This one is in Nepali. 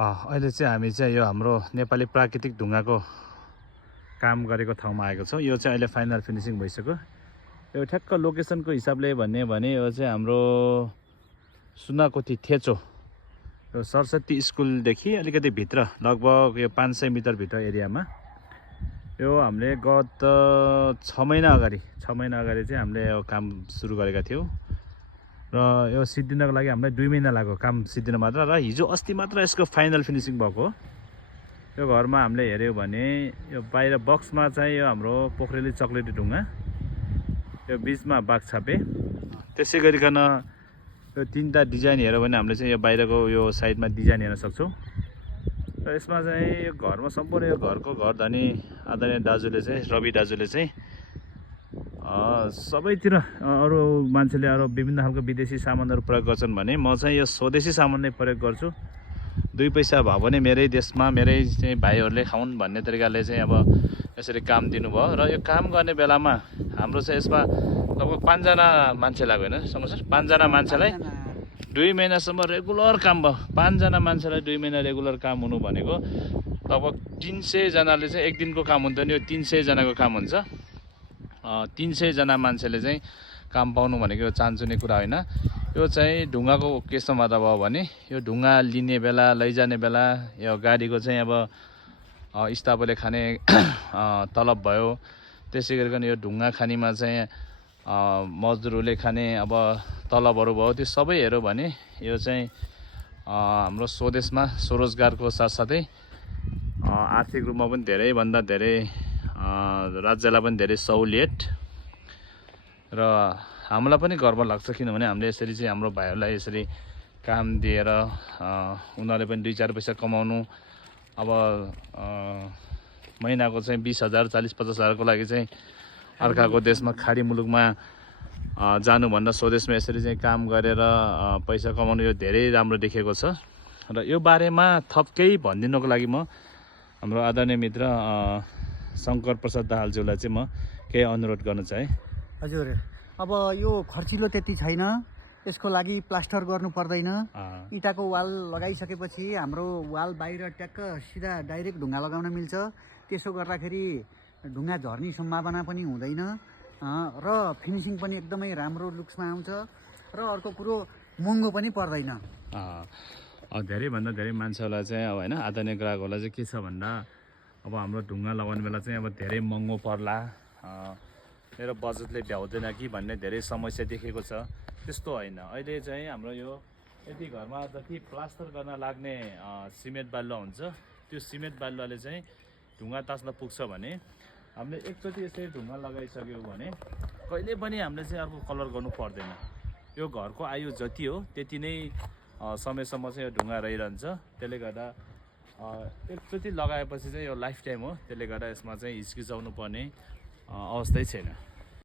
अहिले चाहिँ हामी चाहिँ यो हाम्रो नेपाली प्राकृतिक ढुङ्गाको काम गरेको ठाउँमा आएको छौँ। यो चाहिँ अहिले फाइनल फिनिसिङ भइसक्यो। यो ठ्याक्क लोकेसनको हिसाबले भन्ने भने यो चाहिँ हाम्रो सुनाकोठी थेचो यो सरस्वती स्कुलदेखि अलिकति भित्र लगभग यो 500 मिटर भित्र एरियामा यो हामीले गत 6 महिना अगाडि चाहिँ हामीले यो काम सुरु गरेका थियौँ र यो सिद्धिनको लागि हामीलाई 2 महिना लाग्यो काम सिद्धिन मात्र। र हिजो अस्ति मात्र यसको फाइनल फिनिसिङ भएको। यो घरमा हामीले हेऱ्यौँ भने यो बाहिर बक्समा चाहिँ यो हाम्रो पोखरेली चक्लेटी ढुङ्गा, यो बिचमा बाघछापे, त्यसै गरिकन यो 3टा डिजाइन हेऱ्यो भने हामीले चाहिँ यो बाहिरको यो साइडमा डिजाइन हेर्न सक्छौँ। र यसमा चाहिँ यो घरमा सम्पूर्ण यो घरको घरधनी आदरणीय दाजुले चाहिँ रवि दाजुले चाहिँ सबैतिर अरू मान्छेले अरू विभिन्न खालको विदेशी सामानहरू प्रयोग गर्छन् भने म चाहिँ यो स्वदेशी सामान नै प्रयोग गर्छु। 2 पैसा भए पनि मेरै देशमा मेरै चाहिँ भाइहरूले खाउन् भन्ने तरिकाले चाहिँ अब यसरी काम दिनुभयो। र यो काम गर्ने बेलामा हाम्रो चाहिँ यसमा लगभग 5 जना मान्छे लाग्यो होइन सर? 5 जना मान्छेलाई 2 महिनासम्म रेगुलर काम भयो। 5 जना मान्छेलाई 2 महिना रेगुलर काम हुनु भनेको लगभग 300 जनाले चाहिँ एक दिनको काम हुन्छ नि, यो 300 जनाको काम हुन्छ। 300 जना मान्छेले चाहिँ काम पाउनु भनेको यो चान्चुने कुरा होइन। यो चाहिँ ढुङ्गाको केसमा मात्र भयो भने यो ढुङ्गा लिने बेला लैजाने बेला यो गाडीको चाहिँ अब स्टाफले खाने तलब भयो, त्यसै गरिकन यो ढुङ्गा खानीमा चाहिँ मजदुरहरूले खाने अब तलबहरू भयो, त्यो सबै हेऱ्यो भने यो चाहिँ हाम्रो स्वदेशमा स्वरोजगारको साथसाथै आर्थिक रूपमा पनि धेरैभन्दा धेरै राज्यलाई पनि धेरै सहुलियत र हामीलाई पनि गर्व लाग्छ। किनभने हामीले यसरी चाहिँ हाम्रो भाइहरूलाई यसरी काम दिएर उनीहरूले पनि 2-4 पैसा कमाउनु, अब महिनाको चाहिँ 20,000 40-50 हजारको लागि चाहिँ अर्काको देशमा खाडी मुलुकमा जानुभन्दा स्वदेशमा यसरी चाहिँ काम गरेर पैसा कमाउनु यो धेरै राम्रो देखेको छ। र यो बारेमा थप केही भनिदिनको लागि म हाम्रो आदरणीय मित्र शङ्कर प्रसाद दाहालज्यूलाई चाहिँ म केही अनुरोध गर्न चाहेँ। हजुर, अब यो खर्चिलो त्यति छैन, यसको लागि प्लास्टर गर्नु पर्दैन। इँटाको वाल लगाइसकेपछि हाम्रो वाल बाहिर ट्याक्क सिधा डाइरेक्ट ढुङ्गा लगाउन मिल्छ। त्यसो गर्दाखेरि ढुङ्गा झर्ने सम्भावना पनि हुँदैन र फिनिसिङ पनि एकदमै राम्रो लुक्समा आउँछ र अर्को कुरो महँगो पनि पर्दैन। धेरैभन्दा धेरै मान्छेहरूलाई चाहिँ अब होइन आदरणीय ग्राहकहरूलाई चाहिँ के छ भन्दा अब हाम्रो ढुङ्गा लगाउने बेला चाहिँ अब धेरै महँगो पर्ला, मेरो बजेटले भ्याउँदैन कि भन्ने धेरै समस्या देखेको छ। त्यस्तो होइन। अहिले चाहिँ हाम्रो यो यदि घरमा जति प्लास्टर गर्न लाग्ने सिमेन्ट बालुवा हुन्छ त्यो सिमेन्ट बालुवाले चाहिँ ढुङ्गा तास्न पुग्छ भने हामीले एकचोटि यसरी ढुङ्गा लगाइसक्यौँ भने कहिले पनि हामीले चाहिँ अर्को कलर गर्नु पर्दैन। यो घरको आयु जति हो त्यति नै समयसम्म चाहिँ यो ढुङ्गा रहिरहन्छ। त्यसले गर्दा एकचोटि लगाएपछि चाहिँ यो लाइफ टाइम हो। त्यसले गर्दा यसमा चाहिँ हिचकिचाउनु पर्ने अवस्थै छैन।